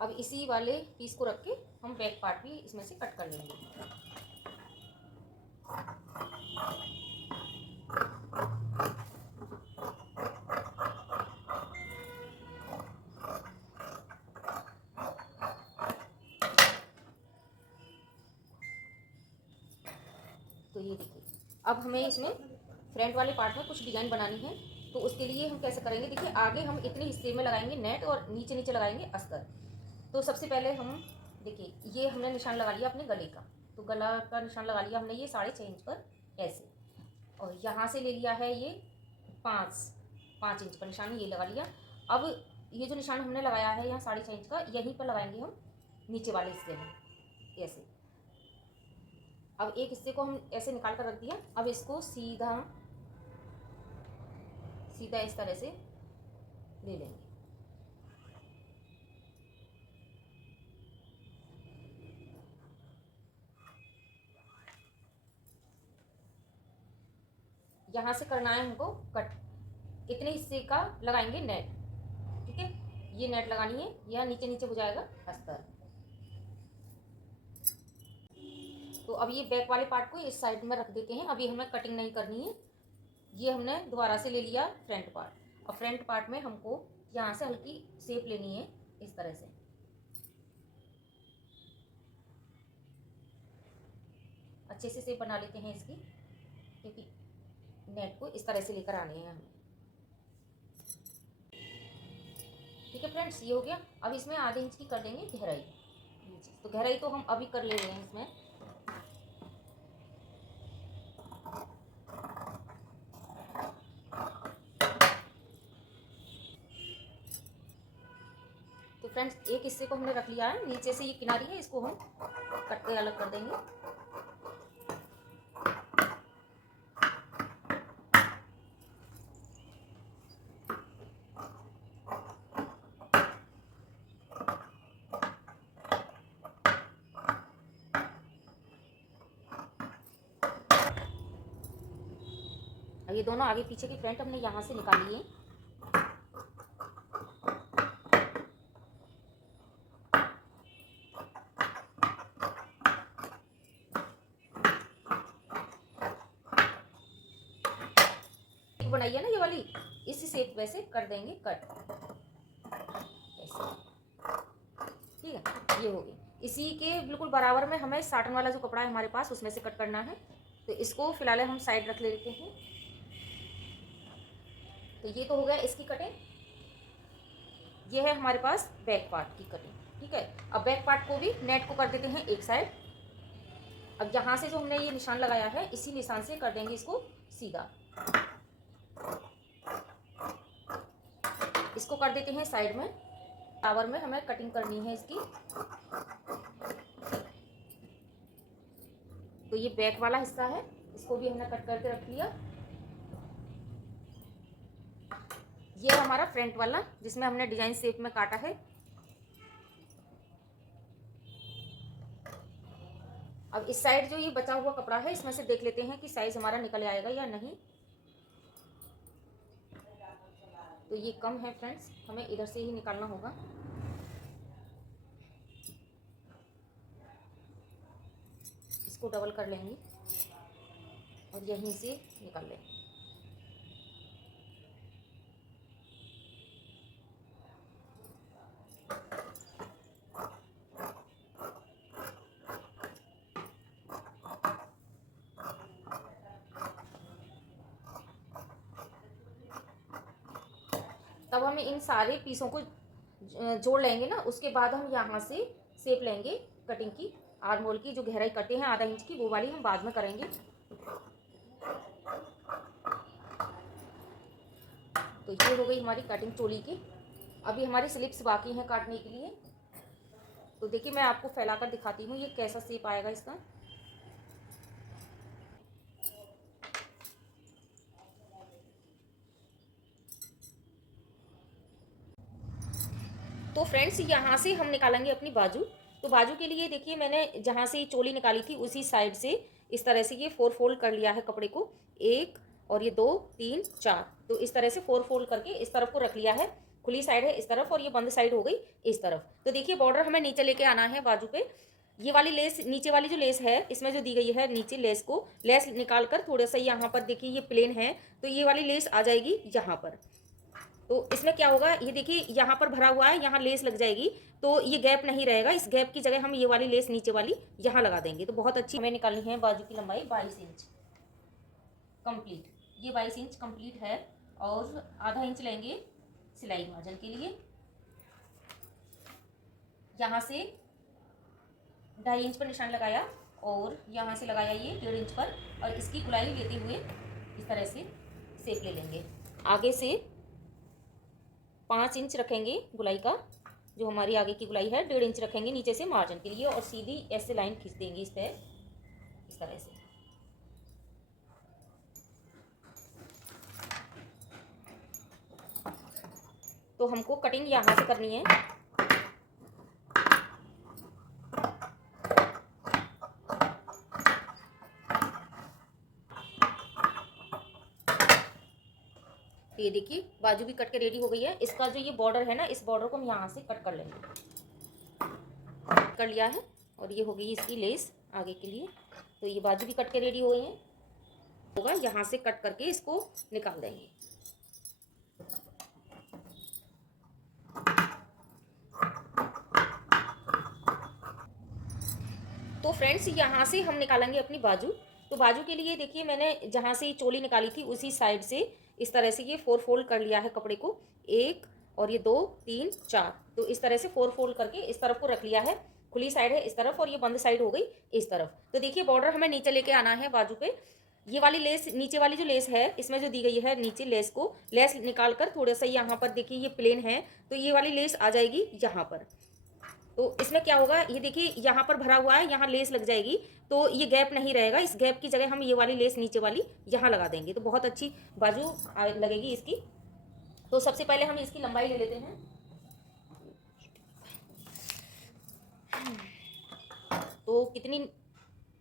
अब इसी वाले पीस को रख के हम बैक पार्ट भी इसमें से कट कर लेंगे। तो ये देखिए, अब हमें इसमें फ्रंट वाले पार्ट में कुछ डिज़ाइन बनानी है। तो उसके लिए हम कैसे करेंगे, देखिए आगे हम इतने हिस्से में लगाएंगे नेट और नीचे नीचे लगाएंगे अस्तर। तो सबसे पहले हम देखिए, ये हमने निशान लगा लिया अपने गले का। तो गला का निशान लगा लिया हमने ये 6.5 इंच पर ऐसे, और यहाँ से ले लिया है ये 5 इंच का निशान ये लगा लिया। अब ये जो निशान हमने लगाया है यहाँ 6.5 इंच का, यहीं पर लगाएंगे हम नीचे वाले हिस्से में ऐसे। अब एक हिस्से को हम ऐसे निकाल कर रख दिया। अब इसको सीधा सीधा इस तरह से ले लेंगे। यहाँ से करना है हमको कट, इतने हिस्से का लगाएंगे नेट, ठीक है। ये नेट लगानी है, यह नीचे नीचे हो जाएगा अस्तर। तो अब ये बैक वाले पार्ट को इस साइड में रख देते हैं। अभी हमें कटिंग नहीं करनी है। ये हमने दोबारा से ले लिया फ्रंट पार्ट, और फ्रंट पार्ट में हमको यहाँ से हल्की शेप लेनी है इस तरह से। अच्छे से शेप बना लेते हैं इसकी, क्योंकि नेट को इस तरह से लेकर आने हैं हमें। ठीक है फ्रेंड्स, ये हो गया। अब इसमें आधे इंच की कर देंगे गहराई। तो गहराई तो हम अभी कर ले रहे हैं इसमें। तो फ्रेंड्स, एक हिस्से को हमने रख लिया है, नीचे से ये किनारी है, इसको हम कट के अलग कर देंगे। अब ये दोनों आगे पीछे की फ्रंट हमने यहाँ से निकाल लिए। बनाई है ना ये वाली, इसी शेप वैसे कर देंगे कट ऐसे। ठीक है, ये हो गई। इसी के बिल्कुल बराबर में हमें साटन वाला जो कपड़ा है हमारे पास, उसमें से कट करना है। तो इसको फिलहाल हम साइड रख लेते हैं। तो ये तो हो गया इसकी कटिंग। ये है हमारे पास बैक पार्ट की कटिंग, ठीक है। अब बैक पार्ट को भी नेट को कर देते हैं एक साइड। अब यहाँ से जो हमने ये निशान लगाया है, इसी निशान से कर देंगे इसको सीधा। इसको कर देते हैं साइड में। टावर में हमें कटिंग करनी है इसकी। तो ये बैक वाला हिस्सा है, इसको भी हमने कट करके रख लिया। ये हमारा फ्रंट वाला, जिसमें हमने डिजाइन शेप में काटा है। अब इस साइड जो ये बचा हुआ कपड़ा है, इसमें से देख लेते हैं कि साइज हमारा निकल आएगा या नहीं। तो ये कम है फ्रेंड्स, हमें इधर से ही निकालना होगा। इसको डबल कर लेंगे और यहीं से निकाल लेंगे। तब हम इन सारे पीसों को जोड़ लेंगे ना, उसके बाद हम यहाँ से शेप लेंगे कटिंग की। आर्म होल की जो गहराई कटे हैं आधा इंच की, वो वाली हम बाद में करेंगे। तो ये हो गई हमारी कटिंग चोली की। अभी हमारी स्लिप्स बाकी हैं काटने के लिए। तो देखिए, मैं आपको फैलाकर दिखाती हूँ ये कैसा शेप आएगा इसका। तो फ्रेंड्स, यहाँ से हम निकालेंगे अपनी बाजू। तो बाजू के लिए देखिए, मैंने जहाँ से चोली निकाली थी उसी साइड से इस तरह से ये 4 फोल्ड कर लिया है कपड़े को। 1 और ये 2 3 4, तो इस तरह से 4 फोल्ड करके इस तरफ को रख लिया है। खुली साइड है इस तरफ और ये बंद साइड हो गई इस तरफ। तो देखिए बॉर्डर हमें नीचे लेके आना है बाजू पे। ये वाली लेस, नीचे वाली जो लेस है इसमें जो दी गई है नीचे लेस को, लेस निकाल कर थोड़ा सा यहाँ पर देखिए ये प्लेन है तो ये वाली लेस आ जाएगी यहाँ पर। तो इसमें क्या होगा, ये देखिए यहाँ पर भरा हुआ है, यहाँ लेस लग जाएगी तो ये गैप नहीं रहेगा। इस गैप की जगह हम ये वाली लेस नीचे वाली यहाँ लगा देंगे। तो बहुत अच्छी हमें निकालनी है बाजू की लंबाई 22 इंच कंप्लीट। ये 22 इंच कंप्लीट है और आधा इंच लेंगे सिलाई मार्जिन के लिए। यहाँ से 2.5 इंच पर निशान लगाया और यहाँ से लगाया ये 1.5 इंच पर, और इसकी गुलाई लेते हुए इस तरह से शेप ले लेंगे। आगे से 5 इंच रखेंगे गुलाई का, जो हमारी आगे की गुलाई है 1.5 इंच रखेंगे नीचे से मार्जिन के लिए, और सीधी ऐसे लाइन खींच देंगे इस तरह से। तो हमको कटिंग यहाँ से करनी है। ये देखिए बाजू भी कट के रेडी हो गई है। इसका जो ये बॉर्डर है ना, इस बॉर्डर को हम यहाँ से कट कर लेंगे। कर लिया है और ये हो गई इसकी लेस आगे के लिए। तो ये बाजू भी कट के रेडी हो गई है, होगा यहाँ से कट करके इसको निकाल देंगे। तो फ्रेंड्स यहाँ से हम निकालेंगे अपनी बाजू। तो बाजू के लिए देखिए मैंने जहाँ से चोली निकाली थी उसी साइड से इस तरह से ये 4 फोल्ड कर लिया है कपड़े को, 1 और ये 2 3 4। तो इस तरह से 4 फोल्ड करके इस तरफ को रख लिया है। खुली साइड है इस तरफ और ये बंद साइड हो गई इस तरफ। तो देखिए बॉर्डर हमें नीचे लेके आना है बाजू पे। ये वाली लेस, नीचे वाली जो लेस है इसमें जो दी गई है नीचे लेस को, लेस निकाल कर थोड़ा सा यहाँ पर देखिए ये प्लेन है तो ये वाली लेस आ जाएगी यहाँ पर। तो इसमें क्या होगा, ये देखिए यहाँ पर भरा हुआ है, यहाँ लेस लग जाएगी तो ये गैप नहीं रहेगा। इस गैप की जगह हम ये वाली लेस नीचे वाली यहाँ लगा देंगे। तो बहुत अच्छी बाजू लगेगी इसकी। तो सबसे पहले हम इसकी लंबाई ले लेते हैं। तो कितनी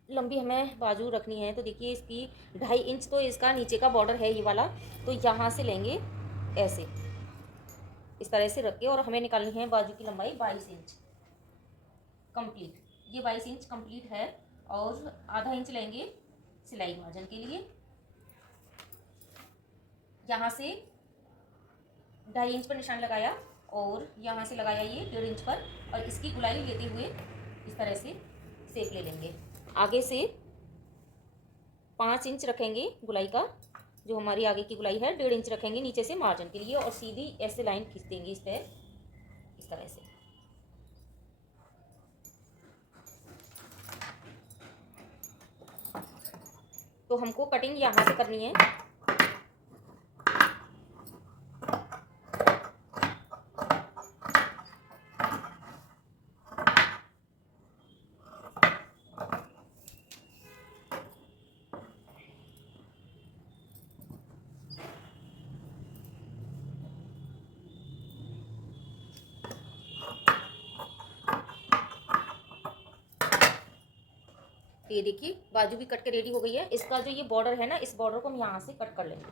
लंबी हमें बाजू रखनी है, तो देखिए इसकी 2.5 इंच तो इसका नीचे का बॉर्डर है ये वाला। तो यहाँ से लेंगे ऐसे इस तरह से रख के, और हमें निकालनी है बाजू की लंबाई 22 इंच कंप्लीट। ये 22 इंच कंप्लीट है और आधा इंच लेंगे सिलाई मार्जिन के लिए। यहाँ से 2.5 इंच पर निशान लगाया और यहाँ से लगाया ये 1.5 इंच पर, और इसकी गुलाई लेते हुए इस तरह से शेप ले लेंगे। आगे से 5 इंच रखेंगे गुलाई का, जो हमारी आगे की गुलाई है 1.5 इंच रखेंगे नीचे से मार्जिन के लिए, और सीधी ऐसे लाइन खींच देंगे इस तरह से। तो हमको कटिंग यहाँ से करनी है। तो ये देखिए बाजू भी कट के रेडी हो गई है। इसका जो ये बॉर्डर है ना, इस बॉर्डर को हम यहाँ से कट कर लेंगे।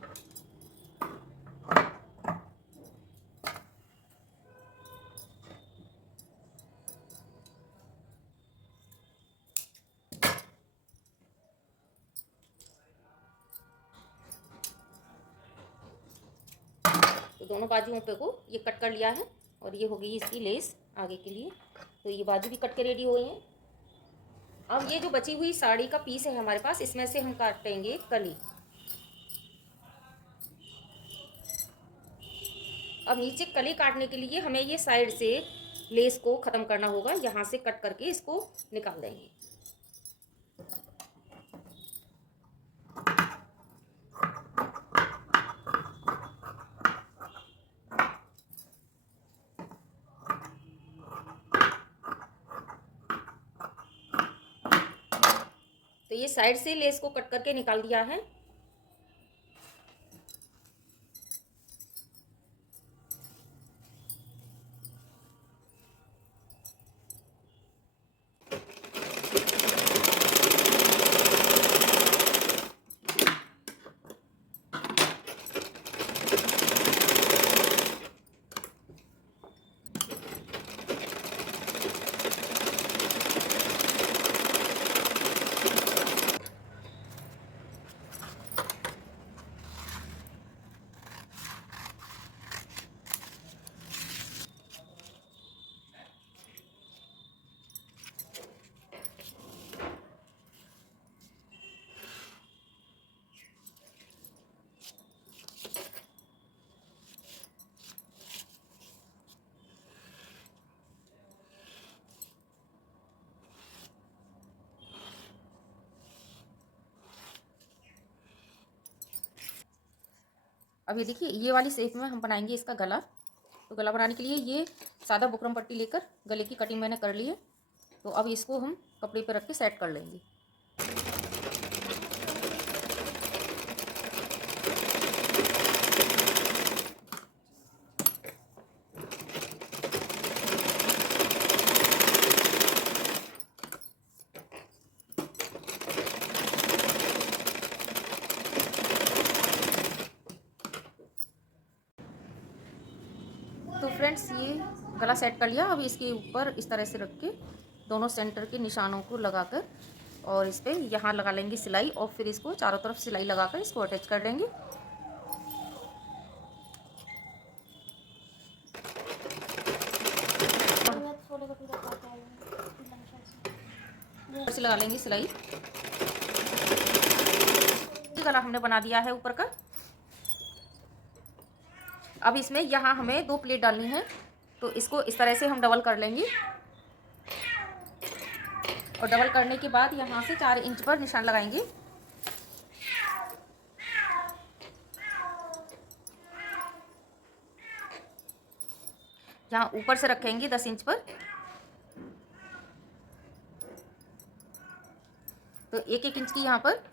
तो दोनों बाजुओं पे को ये कट कर लिया है और ये हो गई इसकी लेस आगे के लिए। तो ये बाजू भी कट के रेडी हो गई है। अब ये जो बची हुई साड़ी का पीस है हमारे पास, इसमें से हम काटेंगे कली। अब नीचे कली काटने के लिए हमें ये साइड से लेस को ख़त्म करना होगा, यहाँ से कट करके इसको निकाल देंगे। तो ये साइड से लेस को कट करके निकाल दिया है। अब ये देखिए ये वाली शेप में हम बनाएंगे इसका गला। तो गला बनाने के लिए ये सादा बुकरम पट्टी लेकर गले की कटिंग मैंने कर ली है। तो अब इसको हम कपड़े पर रख के सेट कर लेंगे। तो फ्रेंड्स ये गला सेट कर लिया। अब इसके ऊपर इस तरह से रख के दोनों सेंटर के निशानों को लगाकर और इस पर यहाँ लगा लेंगे सिलाई, और फिर इसको चारों तरफ सिलाई लगाकर इसको अटैच कर देंगे। से लगा लेंगे सिलाई। गला हमने बना दिया है ऊपर का। अब इसमें यहाँ हमें 2 प्लेट डालनी है, तो इसको इस तरह से हम डबल कर लेंगे। और डबल करने के बाद यहाँ से 4 इंच पर निशान लगाएंगे। यहाँ ऊपर से रखेंगे 10 इंच पर। तो 1-1 इंच की यहाँ पर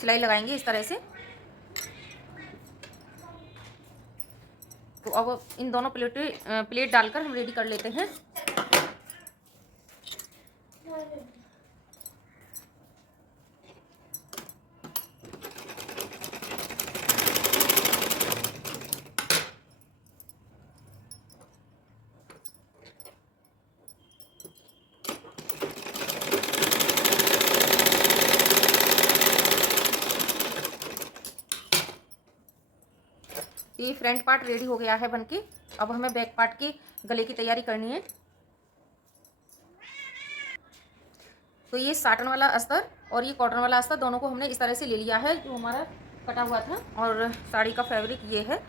सिलाई लगाएंगे इस तरह से। तो अब इन दोनों प्लेट डालकर हम रेडी कर लेते हैं। ये फ्रंट पार्ट रेडी हो गया है बनके। अब हमें बैक पार्ट के गले की तैयारी करनी है। तो ये साटन वाला अस्तर और ये कॉटन वाला अस्तर दोनों को हमने इस तरह से ले लिया है, जो हमारा कटा हुआ था। और साड़ी का फैब्रिक ये है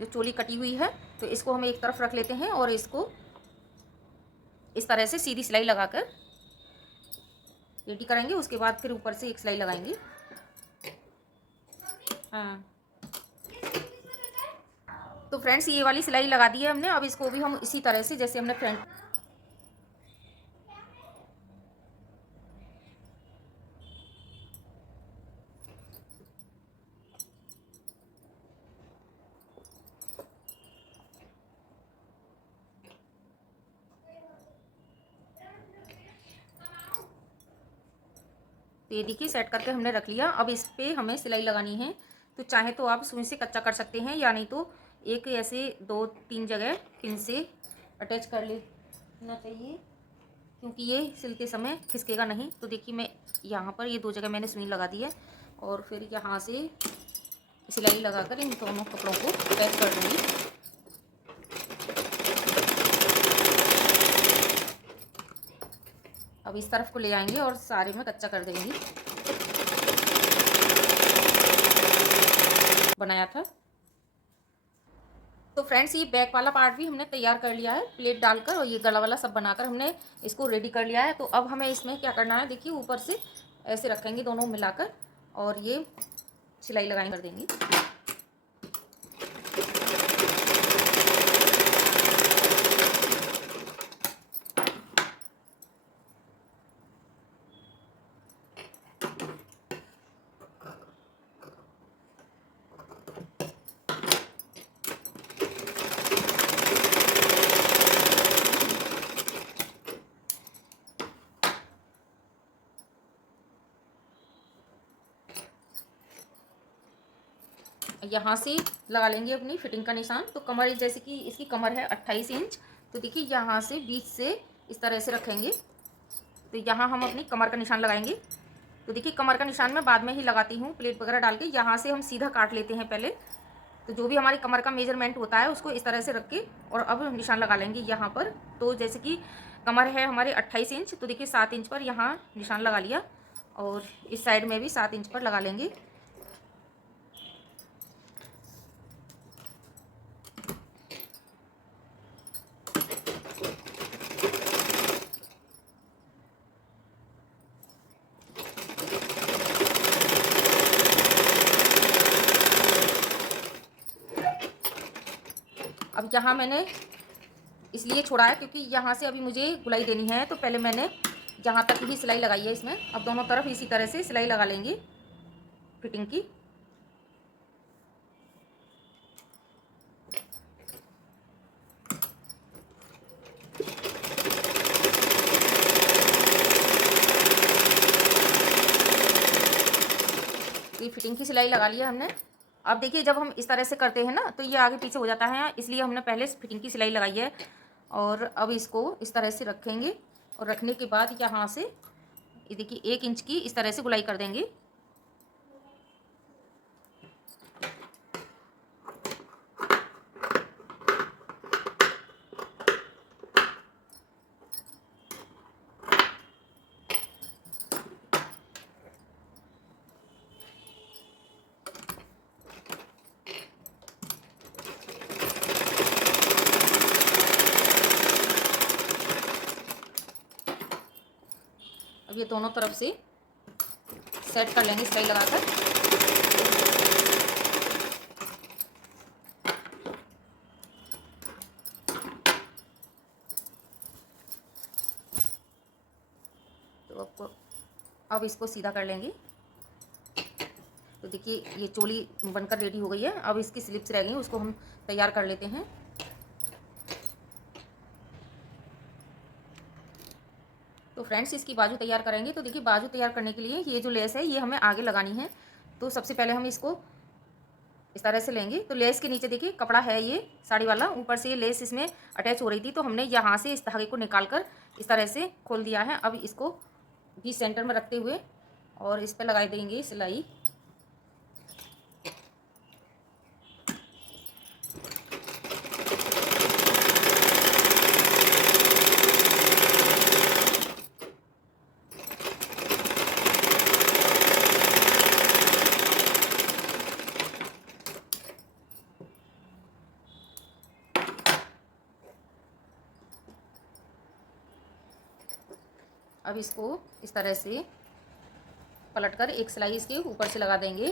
जो चोली कटी हुई है। तो इसको हम एक तरफ रख लेते हैं और इसको इस तरह से सीधी सिलाई लगाकर रेडी करेंगे। उसके बाद फिर ऊपर से एक सिलाई लगाएंगे। हाँ, तो फ्रेंड्स ये वाली सिलाई लगा दी है हमने। अब इसको भी हम इसी तरह से जैसे हमने फ्रंट तो ये देखिए सेट करके हमने रख लिया। अब इस पे हमें सिलाई लगानी है। तो चाहे तो आप सुई से कच्चा कर सकते हैं, या नहीं तो एक ऐसे 2-3 जगह पिन से अटैच कर लेना चाहिए, क्योंकि ये सिलते समय खिसकेगा नहीं। तो देखिए मैं यहाँ पर ये 2 जगह मैंने सुई लगा दी है, और फिर यहाँ से सिलाई लगाकर इन दोनों कपड़ों को पैक कर दूँगी। अब इस तरफ को ले आएंगे और सारे में कच्चा कर देंगे बनाया था। तो फ्रेंड्स ये बैक वाला पार्ट भी हमने तैयार कर लिया है प्लेट डालकर, और ये गला वाला सब बनाकर हमने इसको रेडी कर लिया है। तो अब हमें इसमें क्या करना है, देखिए ऊपर से ऐसे रखेंगे दोनों मिलाकर, और ये सिलाई लगाएंगे कर देंगे। यहाँ से लगा लेंगे अपनी फिटिंग का निशान। तो कमर जैसे कि इसकी कमर है 28 इंच, तो देखिए यहाँ से बीच से इस तरह से रखेंगे। तो यहाँ हम अपनी कमर का निशान लगाएंगे। तो देखिए कमर का निशान मैं बाद में ही लगाती हूँ प्लेट वगैरह डाल के। यहाँ से हम सीधा काट लेते हैं पहले। तो जो भी हमारी कमर का मेजरमेंट होता है उसको इस तरह से रख के और अब निशान लगा लेंगे यहाँ पर। तो जैसे कि कमर है हमारे 28 इंच, तो देखिए 7 इंच पर यहाँ निशान लगा लिया, और इस साइड में भी 7 इंच पर लगा लेंगे। यहाँ मैंने इसलिए छोड़ा है क्योंकि यहाँ से अभी मुझे गुलाई देनी है, तो पहले मैंने यहाँ तक ही सिलाई लगाई है इसमें। अब दोनों तरफ इसी तरह से सिलाई लगा लेंगे फिटिंग की। ये फिटिंग की सिलाई लगा लिया हमने। अब देखिए जब हम इस तरह से करते हैं ना तो ये आगे पीछे हो जाता है, इसलिए हमने पहले फिटिंग की सिलाई लगाई है। और अब इसको इस तरह से रखेंगे और रखने के बाद यहाँ से ये देखिए 1 इंच की इस तरह से गुलाई कर देंगे। अब ये दोनों तरफ से सेट कर लेंगे सिलाई लगाकर। तो अब इसको सीधा कर लेंगे। तो देखिए ये चोली बनकर रेडी हो गई है। अब इसकी स्लिप्स रह गई, उसको हम तैयार कर लेते हैं। तो फ्रेंड्स इसकी बाजू तैयार करेंगे। तो देखिए बाजू तैयार करने के लिए ये जो लेस है ये हमें आगे लगानी है। तो सबसे पहले हम इसको इस तरह से लेंगे। तो लेस के नीचे देखिए कपड़ा है ये साड़ी वाला, ऊपर से ये लेस इसमें अटैच हो रही थी, तो हमने यहाँ से इस धागे को निकाल कर इस तरह से खोल दिया है। अब इसको भी सेंटर में रखते हुए और इस पर लगा देंगे सिलाई। अब इसको इस तरह से पलटकर एक सिलाई इसके ऊपर से लगा देंगे।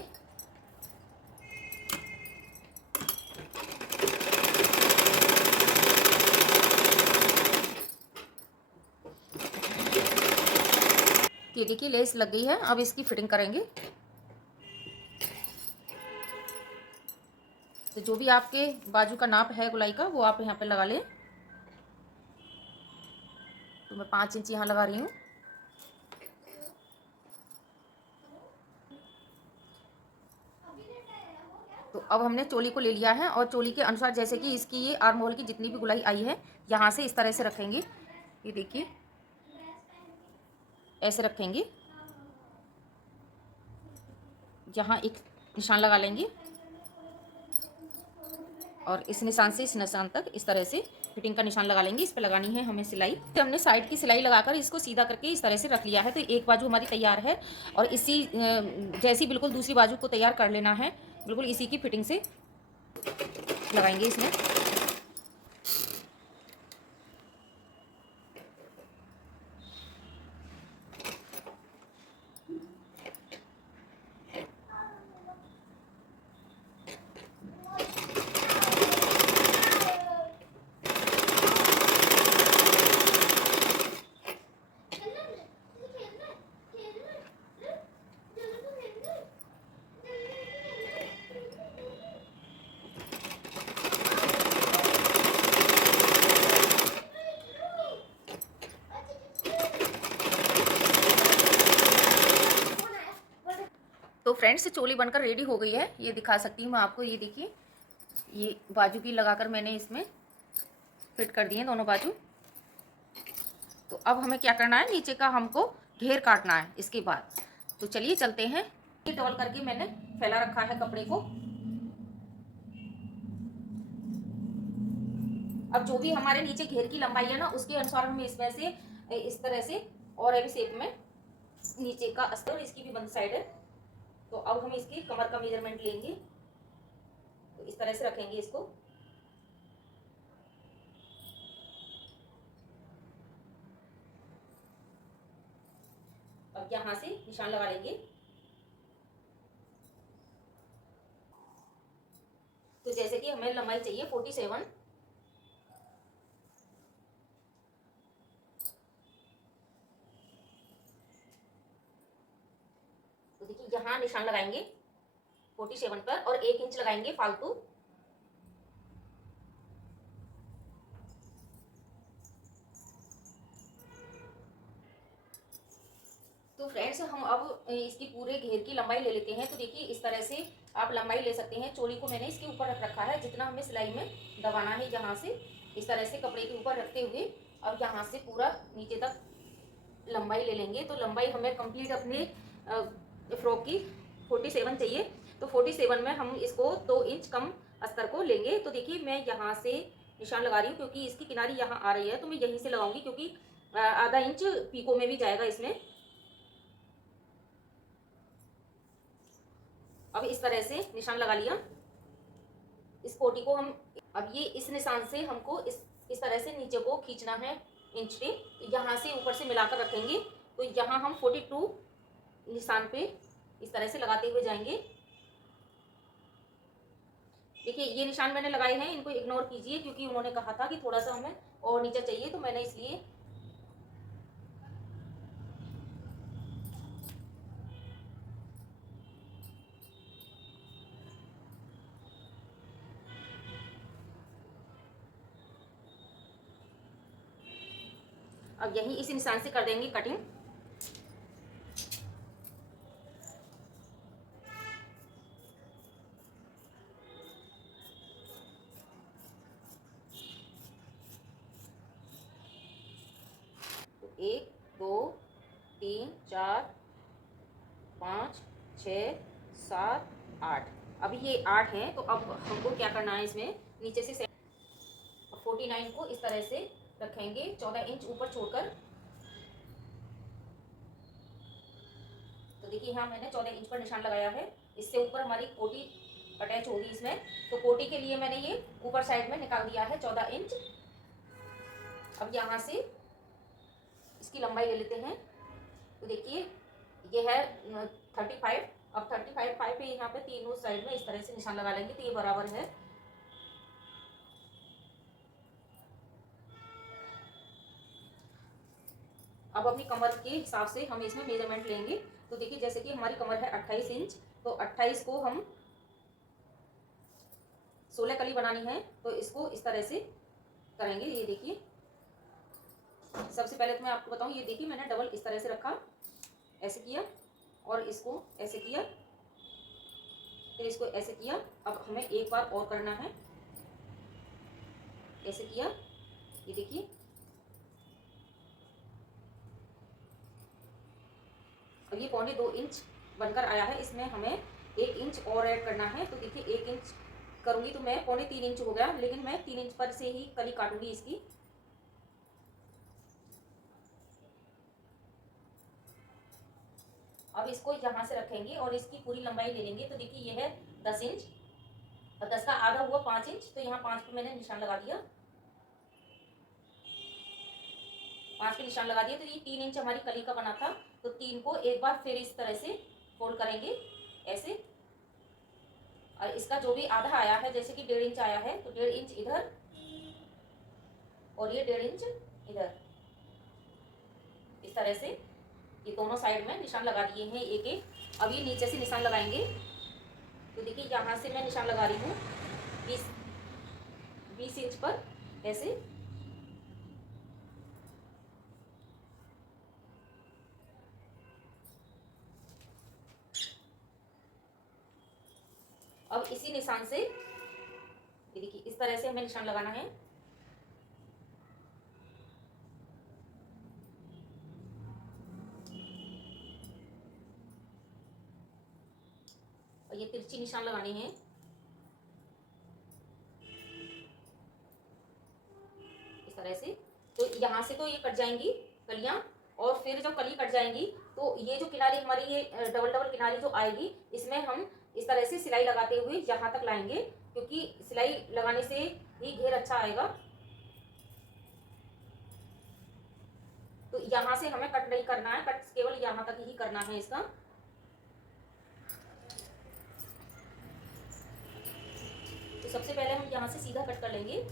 ये देखिए लेस लग गई है। अब इसकी फिटिंग करेंगे। तो जो भी आपके बाजू का नाप है गुलाई का वो आप यहाँ पे लगा लें। तो मैं 5 इंच यहाँ लगा रही हूँ। तो अब हमने चोली को ले लिया है और चोली के अनुसार जैसे कि इसकी ये आर्म होल की जितनी भी गुलाई आई है यहाँ से इस तरह से रखेंगे। ये देखिए ऐसे रखेंगे, यहाँ एक निशान लगा लेंगे और इस निशान से इस निशान तक इस तरह से फिटिंग का निशान लगा लेंगे। इस पर लगानी है हमें सिलाई। तो हमने साइड की सिलाई लगाकर इसको सीधा करके इस तरह से रख लिया है। तो एक बाजू हमारी तैयार है और इसी जैसी बिल्कुल दूसरी बाजू को तैयार कर लेना है। बिल्कुल इसी की फिटिंग से लगाएंगे इसमें। तो फ्रेंड्स चोली बनकर रेडी हो गई है, ये दिखा सकती हूँ मैं आपको। ये देखिए ये बाजू की लगाकर मैंने इसमें फिट कर दिए दोनों बाजू। तो अब हमें क्या करना है, नीचे का हमको घेर काटना है इसके बाद। तो चलिए चलते हैं। ये डबल करके मैंने फैला रखा है कपड़े को। अब जो भी हमारे नीचे घेर की लंबाई है ना उसके अनुसार हम इसमें से इस तरह से और एवी शेप में नीचे का अस्तर, इसकी भी बंद साइड है। तो अब हम इसकी कमर का मेजरमेंट लेंगे। तो इस तरह से रखेंगे इसको। अब यहाँ से निशान लगा लेंगे। तो जैसे कि हमें लंबाई चाहिए 47, तो देखिए यहाँ निशान लगाएंगे 47 पर और 1 इंच लगाएंगे फालतू। तो फ्रेंड्स हम अब इसकी पूरे घेर की लंबाई ले लेते हैं। तो देखिए इस तरह से आप लंबाई ले सकते हैं। चोली को मैंने इसके ऊपर रख रखा है, जितना हमें सिलाई में दबाना है यहाँ से इस तरह से कपड़े के ऊपर रखते हुए अब यहाँ से पूरा नीचे तक लंबाई ले लेंगे। तो लंबाई हमें कंप्लीट अपने फ्रॉक की 47 चाहिए। तो 47 में हम इसको 2 इंच कम अस्तर को लेंगे। तो देखिए मैं यहाँ से निशान लगा रही हूँ क्योंकि इसकी किनारी यहाँ आ रही है, तो मैं यहीं से लगाऊंगी क्योंकि आधा इंच पीको में भी जाएगा इसमें। अब इस तरह से निशान लगा लिया। इस कोटी को हम अब ये इस निशान से हमको इस तरह से नीचे को खींचना है इंच पे। तो यहाँ से ऊपर से मिलाकर रखेंगे। तो यहाँ हम 42 निशान पे इस तरह से लगाते हुए जाएंगे। देखिए ये निशान मैंने लगाए हैं, इनको इग्नोर कीजिए क्योंकि उन्होंने कहा था कि थोड़ा सा हमें और नीचे चाहिए, तो मैंने इसलिए अब यही इसी निशान से कर देंगे कटिंग। तो 1 2 3 4 5 6 7 8, अभी ये 8 हैं। तो अब हमको क्या करना है, इसमें नीचे से 49 को इस तरह से रखेंगे 14 इंच ऊपर छोड़कर। तो देखिए यहाँ मैंने 14 इंच पर निशान लगाया है। इससे ऊपर हमारी कोटी अटैच होगी इसमें। तो कोटी के लिए मैंने ये ऊपर साइड में निकाल दिया है 14 इंच। अब यहाँ से इसकी लंबाई ले लेते हैं। तो देखिए ये है 35। अब 35 पे यहाँ पे तीनों साइड में इस तरह से निशान लगा लेंगे तो ये बराबर है। अब अपनी कमर के हिसाब से हम इसमें मेजरमेंट लेंगे। तो देखिए जैसे कि हमारी कमर है 28 इंच, तो 28 को हम 16 कली बनानी है। तो इसको इस तरह से करेंगे। ये देखिए सबसे पहले तो मैं आपको बताऊं, ये देखिए मैंने डबल इस तरह से रखा, ऐसे किया और इसको ऐसे किया, फिर इसको ऐसे किया। अब हमें एक बार और करना है, ऐसे किया, ये देखिए। अब ये 1.25 इंच बनकर आया है, इसमें हमें 1 इंच और ऐड करना है। तो देखिए 1 इंच करूंगी तो मैं 3.25 इंच हो गया, लेकिन मैं 3 इंच पर से ही कली काटूंगी इसकी। अब इसको यहाँ से रखेंगे और इसकी पूरी लंबाई ले लेंगे। तो देखिए ये है 10 इंच और 10 का आधा हुआ 5 इंच। तो यहाँ 5 पे मैंने निशान लगा दिया, 5 पे निशान लगा दिया। तो ये 3 इंच हमारी कली का बना था। तो 3 को एक बार फिर इस तरह से फोल्ड करेंगे ऐसे। और इसका जो भी आधा आया है, जैसे कि 1.5 इंच आया है, तो 1.5 इंच इधर और ये 1.5 इंच इधर, इस तरह से ये दोनों साइड में निशान लगा दिए हैं एक एक। अब ये नीचे से निशान लगाएंगे। तो देखिए यहाँ से मैं निशान लगा रही हूँ 20 इंच पर ऐसे। अब इसी निशान से ये देखिए इस तरह से हमें निशान लगाना है। और ये तिरछी निशान लगाने हैं। इस तरह से। तो यहाँ से तो ये कट जाएंगी कलियां, और फिर जब कली कट जाएंगी तो ये जो किनारी हमारी ये डबल डबल किनारी जो आएगी, इसमें हम इस तरह से सिलाई लगाते हुए यहाँ तक लाएंगे, क्योंकि सिलाई लगाने से ही घेर अच्छा आएगा। तो यहाँ से हमें कट नहीं करना है, कट केवल यहाँ तक ही करना है इसका। तो सबसे पहले हम यहाँ से सीधा कट कर लेंगे।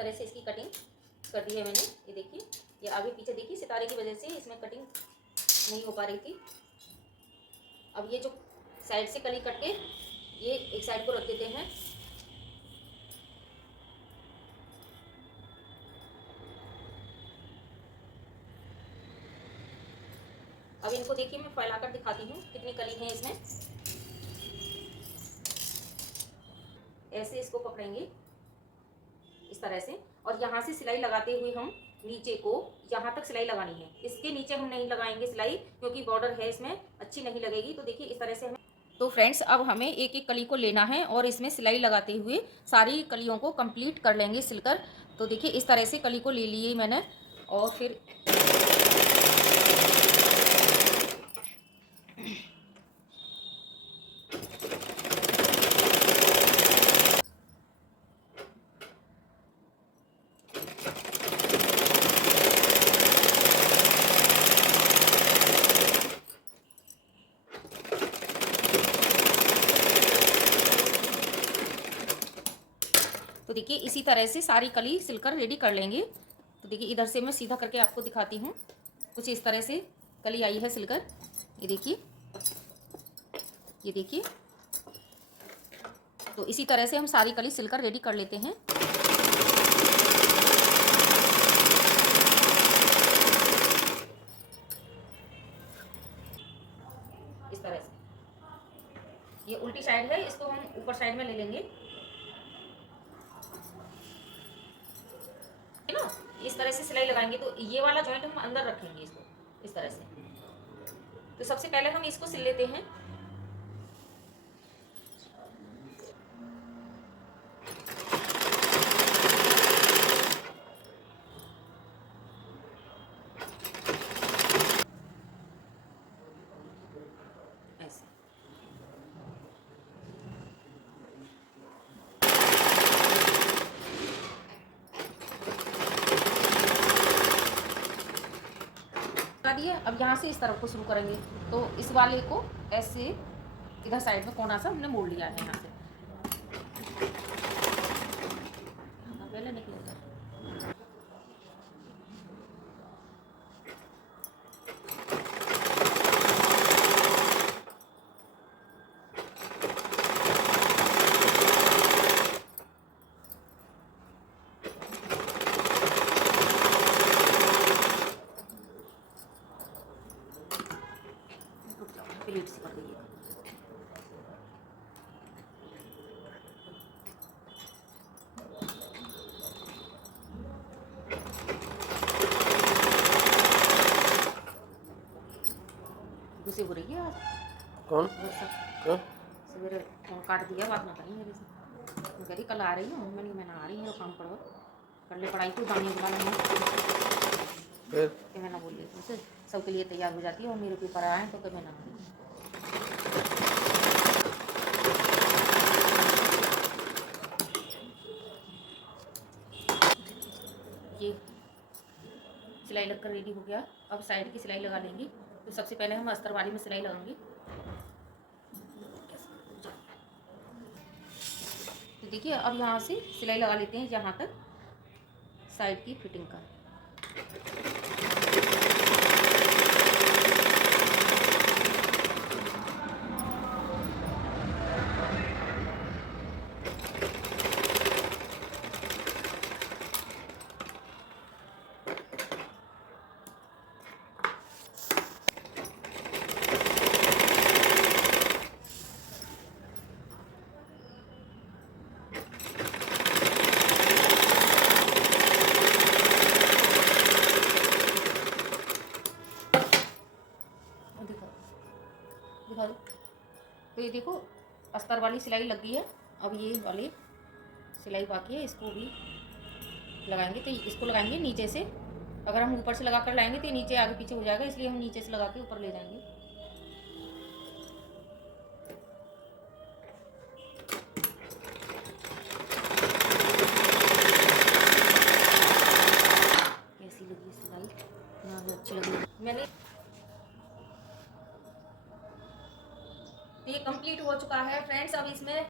तरह से इसकी कटिंग कर दी है मैंने। ये देखिए, ये आगे पीछे देखिए सितारे की वजह से इसमें कटिंग नहीं हो पा रही थी। अब ये जो साइड से कली कट के ये एक साइड को रख देते हैं। अब इनको देखिए मैं फैलाकर दिखाती हूँ कितनी कली है इसमें। ऐसे इसको पकड़ेंगे इस तरह से, और यहाँ से सिलाई लगाते हुए हम नीचे को यहाँ तक सिलाई लगानी है। इसके नीचे हम नहीं लगाएंगे सिलाई, क्योंकि बॉर्डर है इसमें, अच्छी नहीं लगेगी। तो देखिए इस तरह से हमें, तो फ्रेंड्स अब हमें एक एक कली को लेना है और इसमें सिलाई लगाते हुए सारी कलियों को कंप्लीट कर लेंगे सिलकर। तो देखिए इस तरह से कली को ले लिए मैंने, और फिर तो देखिए इसी तरह से सारी कली सिलकर रेडी कर लेंगे। तो देखिए इधर से मैं सीधा करके आपको दिखाती हूँ। कुछ इस तरह से कली आई है सिलकर, ये देखिए, ये देखिए। तो इसी तरह से हम सारी कली सिलकर रेडी कर लेते हैं। इस तरह से ये उल्टी साइड है, इसको हम ऊपर साइड में ले लेंगे ना। इस तरह से सिलाई लगाएंगे तो ये वाला जॉइंट हम अंदर रखेंगे इसको इस तरह से। तो सबसे पहले हम इसको सिल लेते हैं। ऐसे लगा दिया। अब यहाँ से इस तरफ को शुरू करेंगे। तो इस वाले को ऐसे इधर साइड में कोना सा हमने मोड़ लिया है यहाँ से, पहले निकलेगा। प्लेट से कर दीजिए। गुस्से हो रही है आज। कौन कौन सवेरे फोन काट दिया, बात ना करी मेरे से। मैं कह रही कल आ रही हूँ, मैंने आ रही हूँ, काम पड़ो कर ले पढ़ाई, तो दानी बुला लेंगे। मैं ना बोल रही तुमसे, सबके लिए तैयार हो जाती है और मेरे पेपर आए तो कभी ना ये सिलाई लगकर रेडी हो गया। अब साइड की सिलाई लगा लेंगे। तो सबसे पहले हम अस्तर वाली में सिलाई लगाएंगे। तो देखिए अब यहाँ से सिलाई लगा लेते हैं जहाँ तक साइड की फिटिंग का। दिखा दो। तो ये देखो अस्तर वाली सिलाई लग गई है। अब ये वाली सिलाई बाकी है, इसको भी लगाएंगे। तो इसको लगाएंगे नीचे से। अगर हम ऊपर से लगा कर लाएंगे तो ये नीचे आगे पीछे हो जाएगा, इसलिए हम नीचे से लगा के ऊपर ले जाएंगे। कैसी लगी सिलाई? अच्छी लगी मैंने। ये कंप्लीट हो चुका है फ्रेंड्स। अब इसमें